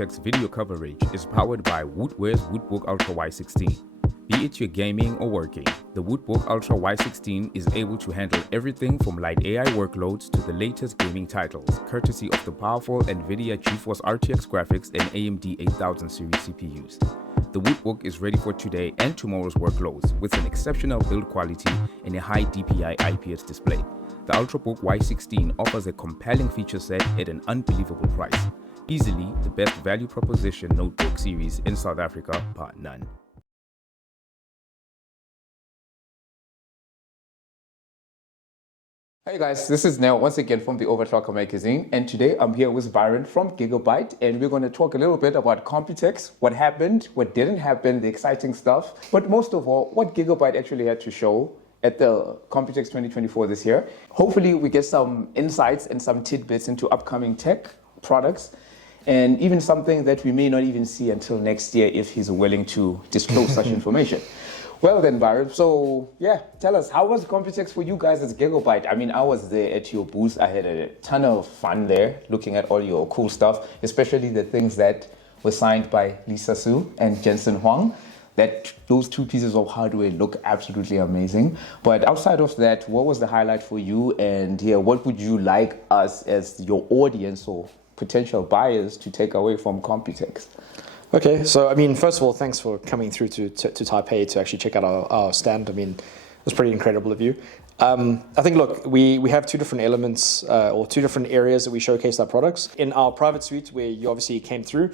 Computex video coverage is powered by Woodware's Woodbook Ultra Y16. Be it your gaming or working, the Woodbook Ultra Y16 is able to handle everything from light AI workloads to the latest gaming titles, courtesy of the powerful NVIDIA GeForce RTX graphics and AMD 8000 series CPUs. The Woodbook is ready for today and tomorrow's workloads with an exceptional build quality and a high DPI IPS display. The Ultrabook Y16 offers a compelling feature set at an unbelievable price. Easily the best value proposition notebook series in South Africa, bar none. Hey guys, this is Neo once again from the Overclocker magazine, and today I'm here with Byron from GIGABYTE, and we're going to talk a little bit about Computex, what happened, what didn't happen, the exciting stuff, but most of all, what GIGABYTE actually had to show at the Computex 2024 this year. Hopefully we get some insights and some tidbits into upcoming tech products, and even something that we may not even see until next year if he's willing to disclose such information. Well then, Byron, so yeah, tell us, how was Computex for you guys as GIGABYTE? I mean, I was there at your booth. I had a ton of fun there looking at all your cool stuff, especially the things that were signed by Lisa Su and Jensen Huang. Those two pieces of hardware look absolutely amazing. But outside of that, what was the highlight for you? And yeah, what would you like us as your audience or potential buyers to take away from Computex? Okay, so I mean, first of all, thanks for coming through to Taipei to actually check out our stand. I mean, it was pretty incredible of you. I think, look, we have two different elements or two different areas that we showcased our products. In our private suite, where you obviously came through,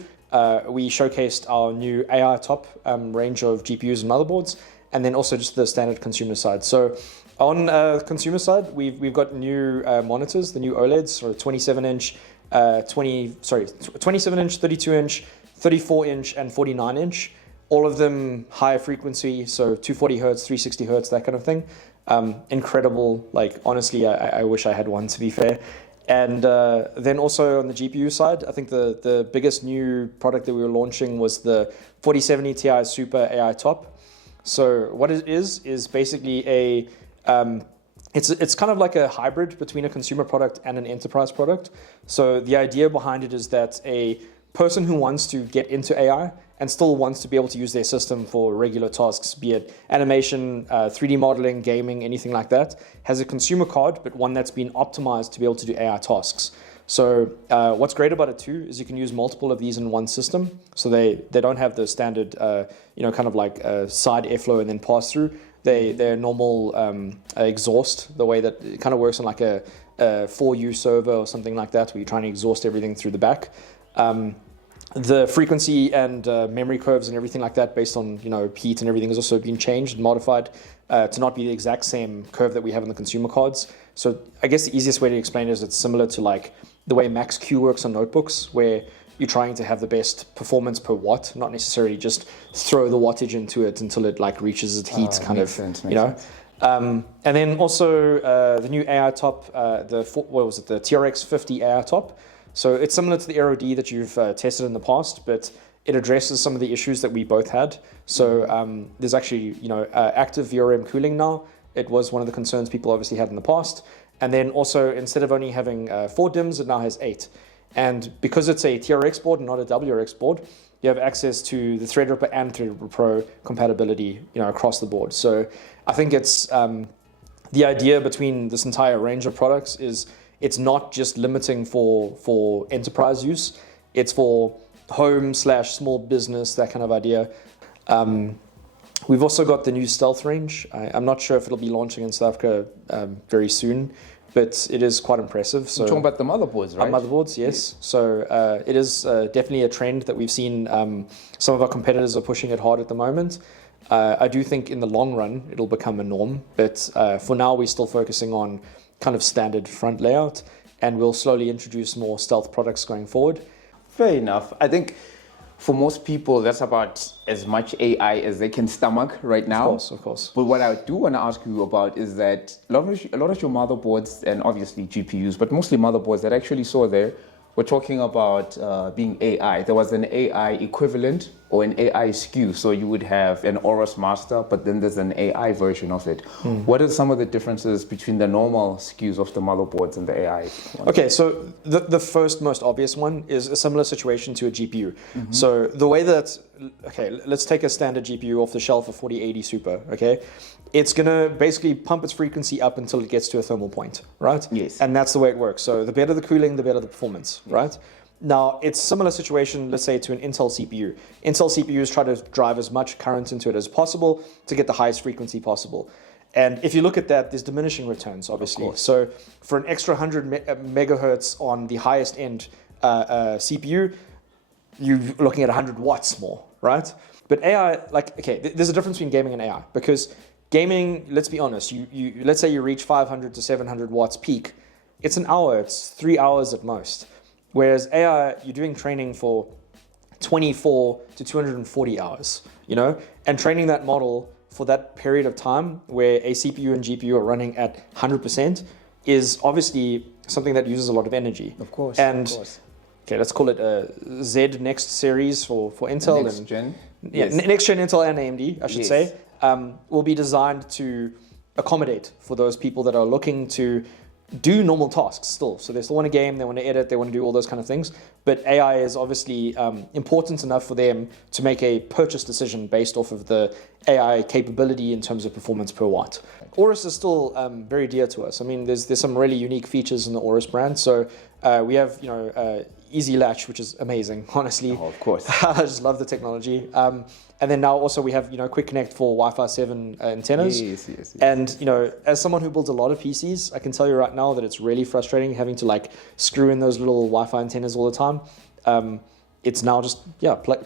we showcased our new AI top range of GPUs and motherboards, and then also just the standard consumer side. So on consumer side, we've got new monitors, the new OLEDs, so 27-inch, 27-inch, 32-inch, 34-inch and 49-inch, all of them higher frequency, so 240 hertz, 360 hertz, that kind of thing. Incredible, like honestly, I wish I had one, to be fair. And then also on the GPU side, I think the biggest new product that we were launching was the 4070 Ti Super AI Top. So what it is basically a it's kind of like a hybrid between a consumer product and an enterprise product. So the idea behind it is that a person who wants to get into AI and still wants to be able to use their system for regular tasks, be it animation, 3D modeling, gaming, anything like that, has a consumer card, but one that's been optimized to be able to do AI tasks. So what's great about it too is you can use multiple of these in one system. So they don't have the standard, kind of like side airflow and then pass through. They're normal exhaust, the way that it kind of works on like a 4U server or something like that, where you're trying to exhaust everything through the back. The frequency and memory curves and everything like that based on heat and everything has also been changed and modified to not be the exact same curve that we have on the consumer cards. So I guess the easiest way to explain it is it's similar to like the way Max-Q works on notebooks, where you're trying to have the best performance per watt, not necessarily just throw the wattage into it until it like reaches its heat, sense. And then also the new AI top, the TRX 50 AI top. So it's similar to the Aero D that you've tested in the past, but it addresses some of the issues that we both had. So there's actually, active VRM cooling now. It was one of the concerns people obviously had in the past. And then also, instead of only having 4 DIMMs, it now has 8. And because it's a TRX board and not a WRX board, you have access to the Threadripper and Threadripper Pro compatibility, across the board. So I think it's the idea between this entire range of products is it's not just limiting for enterprise use. It's for home/small business, that kind of idea. We've also got the new Stealth range. I'm not sure if it'll be launching in South Africa very soon, but it is quite impressive. So you're talking about the motherboards, right? Motherboards, yes. Yeah. So it is definitely a trend that we've seen. Some of our competitors are pushing it hard at the moment. I do think in the long run, it'll become a norm. But for now, we're still focusing on kind of standard front layout, and we'll slowly introduce more stealth products going forward. Fair enough. I think for most people, that's about as much AI as they can stomach right now. Of course. But what I do want to ask you about is that a lot of your motherboards, and obviously GPUs, but mostly motherboards that I actually saw there, were talking about being AI. There was an AI equivalent or an AI SKU. So you would have an Aorus master, but then there's an AI version of it. What are some of the differences between the normal SKUs of the motherboards and the AI ones? Okay, so the first most obvious one is a similar situation to a GPU. So the way that, okay, let's take a standard GPU off the shelf, a 4080 Super, okay? It's gonna basically pump its frequency up until it gets to a thermal point, right? Yes. And that's the way it works. So the better the cooling, the better the performance, right? Now, it's a similar situation, let's say, to an Intel CPU. Intel CPUs try to drive as much current into it as possible to get the highest frequency possible. And if you look at that, there's diminishing returns, obviously. So for an extra 100 megahertz on the highest end CPU, you're looking at 100 watts more, right? But AI, like, okay, there's a difference between gaming and AI, because gaming, let's be honest, let's say you reach 500 to 700 watts peak, it's an hour, it's 3 hours at most. Whereas AI, you're doing training for 24 to 240 hours, you know, and training that model for that period of time where a CPU and GPU are running at 100% is obviously something that uses a lot of energy. Of course. And of course. okay, let's call it a Z Next series for Intel. Next gen. Yeah, Yes. next gen Intel and AMD, I should Yes. say, will be designed to accommodate for those people that are looking to do normal tasks still. So they still want to game, they want to edit, they want to do all those kind of things. But AI is obviously important enough for them to make a purchase decision based off of the AI capability in terms of performance per watt. Aorus is still very dear to us. I mean, there's some really unique features in the Aorus brand. So we have, you know, easy latch, which is amazing, honestly. Oh, of course. I just love the technology. And then now also we have, you know, quick connect for Wi-Fi 7 antennas. Yes. And, you know, as someone who builds a lot of PCs, I can tell you right now that it's really frustrating having to like screw in those little Wi-Fi antennas all the time. It's now just,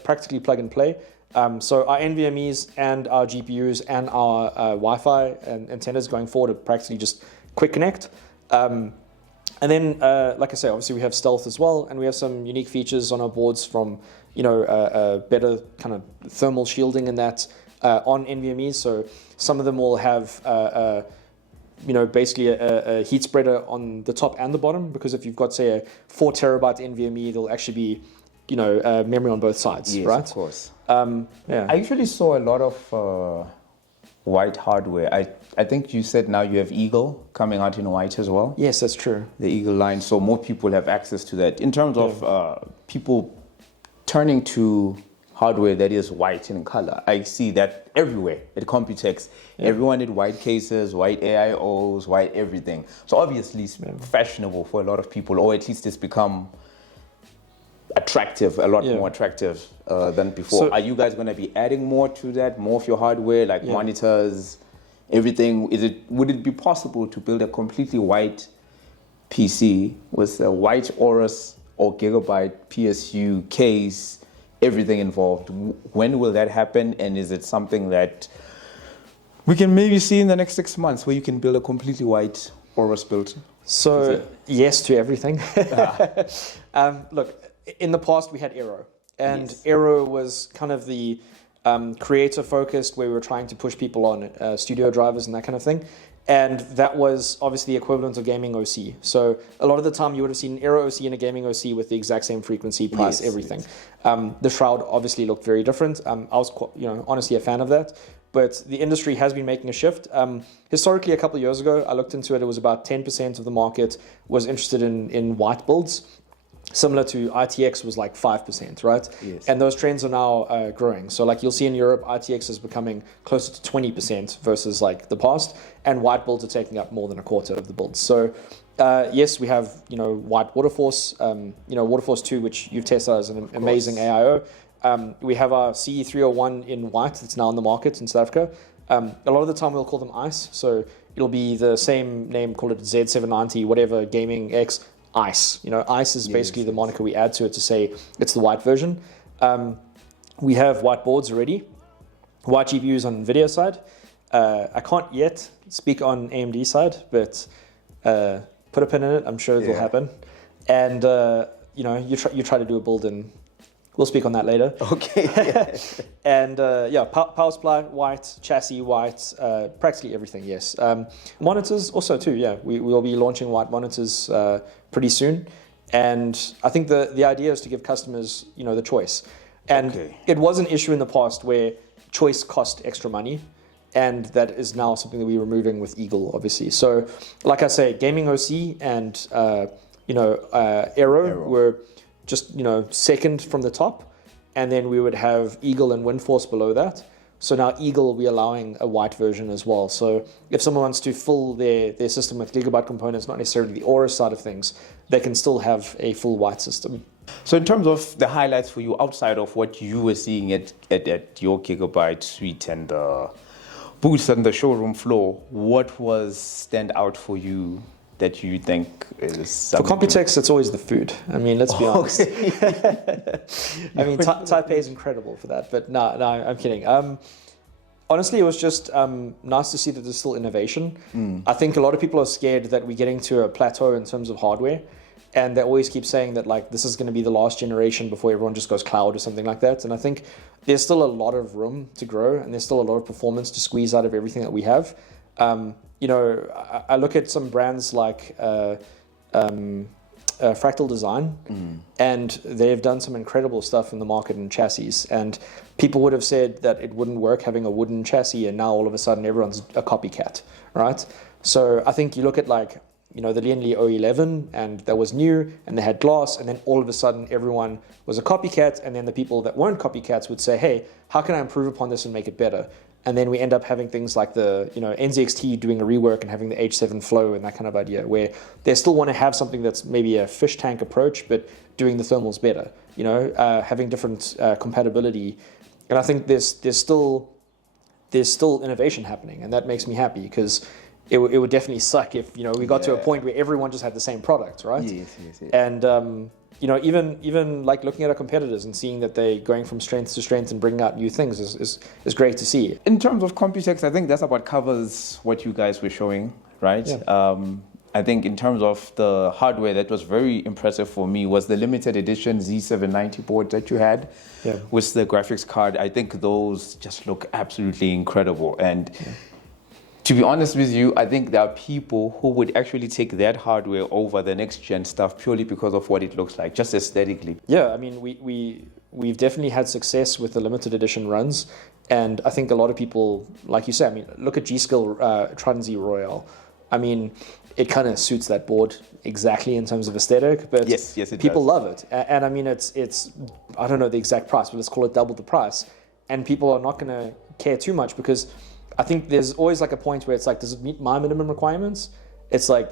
practically plug and play. So our NVMEs and our GPUs and our Wi-Fi antennas going forward are practically just quick connect. And then, like I say, obviously we have stealth as well, and we have some unique features on our boards from, you know, better kind of thermal shielding in that on NVMEs. So some of them will have, you know, basically a heat spreader on the top and the bottom, because if you've got, say, a 4 terabyte NVMe, there'll actually be, you know, memory on both sides, Yes, right? of course. Yeah. I actually saw a lot of white hardware. I think you said now you have Eagle coming out in white as well. Yes, that's true. The Eagle line, so more people have access to that. In terms of people turning to hardware that is white in color, I see that everywhere at Computex. Everyone did white cases, white AIOs, white everything. So obviously it's fashionable for a lot of people, or at least it's become attractive, a lot more attractive than before. So, are you guys going to be adding more to that, more of your hardware, like monitors, everything? Would it be possible to build a completely white PC with a white Aorus or Gigabyte PSU case, everything involved? When will that happen, and is it something that we can maybe see in the next 6 months, where you can build a completely white Aorus build? So yes to everything. Look, in the past we had Aero, and Aero was kind of the creator focused, where we were trying to push people on studio drivers and that kind of thing. And that was obviously the equivalent of gaming OC. So a lot of the time you would have seen an Aero OC and a gaming OC with the exact same frequency, price, everything. The Shroud obviously looked very different. I was, you know, honestly a fan of that. But the industry has been making a shift. Historically, a couple of years ago, I looked into it. It was about 10% of the market was interested in white builds. Similar to ITX was like 5%, right? Yes. And those trends are now growing. So like you'll see in Europe, ITX is becoming closer to 20% versus like the past, and white builds are taking up more than a quarter of the builds. So yes, we have, you know, white Waterforce, you know, Waterforce 2, which you've tested as an amazing AIO. We have our CE301 in white that's now on the market in South Africa. A lot of the time we'll call them ICE. So it'll be the same name, call it Z790, whatever, Gaming X, ICE. You know, ICE is basically the moniker we add to it to say it's the white version. We have white boards already, white GPUs on NVIDIA side. I can't yet speak on AMD side, but put a pin in it. I'm sure it'll happen. And you know, you try to do a build, and we'll speak on that later. Okay. And power supply white, chassis white, practically everything. Yes. Monitors also too. Yeah, we will be launching white monitors pretty soon. And I think the idea is to give customers, you know, the choice. And Okay. it was an issue in the past where choice cost extra money. And that is now something that we're removing with Eagle, obviously. So, like I say, Gaming OC and Aero were just second from the top, and then we would have Eagle and Windforce below that. So now Eagle, we're allowing a white version as well. So if someone wants to fill their system with Gigabyte components, not necessarily the Aura side of things, they can still have a full white system. So in terms of the highlights for you, outside of what you were seeing at your Gigabyte suite and the booths on the showroom floor, what was stand out for you that you think is For Computex, it's always the food. I mean, let's be honest. I mean, Taipei is incredible for that, but no, I'm kidding. Honestly, it was just nice to see that there's still innovation. I think a lot of people are scared that we're getting to a plateau in terms of hardware, and they always keep saying that like this is going to be the last generation before everyone just goes cloud or something like that. And I think there's still a lot of room to grow, and there's still a lot of performance to squeeze out of everything that we have. I look at some brands like Fractal Design, and they've done some incredible stuff in the market in chassis. And people would have said that it wouldn't work having a wooden chassis, and now all of a sudden everyone's a copycat, right? So I think you look at like the Lianli O11, and that was new, and they had glass, and then all of a sudden everyone was a copycat, and then the people that weren't copycats would say, hey, how can I improve upon this and make it better? And then we end up having things like the NZXT doing a rework and having the H7 flow and that kind of idea, where they still want to have something that's maybe a fish tank approach, but doing the thermals better, having different compatibility. And I think there's still innovation happening, and that makes me happy, because it would definitely suck if we got to a point where everyone just had the same product, right? Yes. And even like looking at our competitors and seeing that they're going from strength to strength and bringing out new things is great to see. In terms of Computex, I think that's about covers what you guys were showing, right? Yeah. I think in terms of the hardware that was very impressive for me was the limited edition Z790 board that you had with the graphics card. I think those just look absolutely incredible. And to be honest with you, I think there are people who would actually take that hardware over the next gen stuff purely because of what it looks like, just aesthetically. Yeah, I mean, we've definitely had success with the limited edition runs, and I think a lot of people, like you say, I mean, look at G-Skill Trident Z Royale. I mean, it kind of suits that board exactly in terms of aesthetic, but yes, people love it. And I mean, it's I don't know the exact price, but let's call it double the price, and people are not going to care too much, because I think there's always like a point where it's like, does it meet my minimum requirements? It's like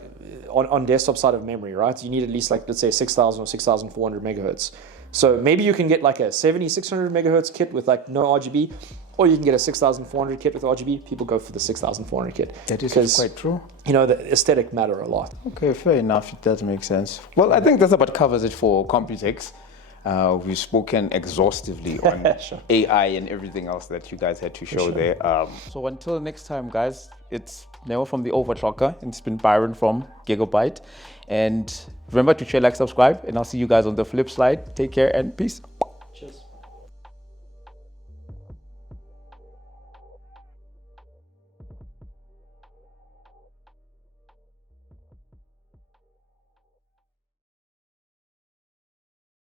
on desktop side of memory, right? You need at least like, let's say 6,000 or 6,400 megahertz. So maybe you can get like a 7,600 megahertz kit with like no RGB, or you can get a 6,400 kit with RGB. People go for the 6,400 kit. That is quite true. The aesthetic matter a lot. Okay, fair enough. It does make sense. Well, I think that's about covers it for Computex. We've spoken exhaustively on AI and everything else that you guys had to show there. So until next time, guys, it's Neo from the Overclocker, and it's been Byron from Gigabyte. And remember to share, like, subscribe, and I'll see you guys on the flip side. Take care and peace. Cheers.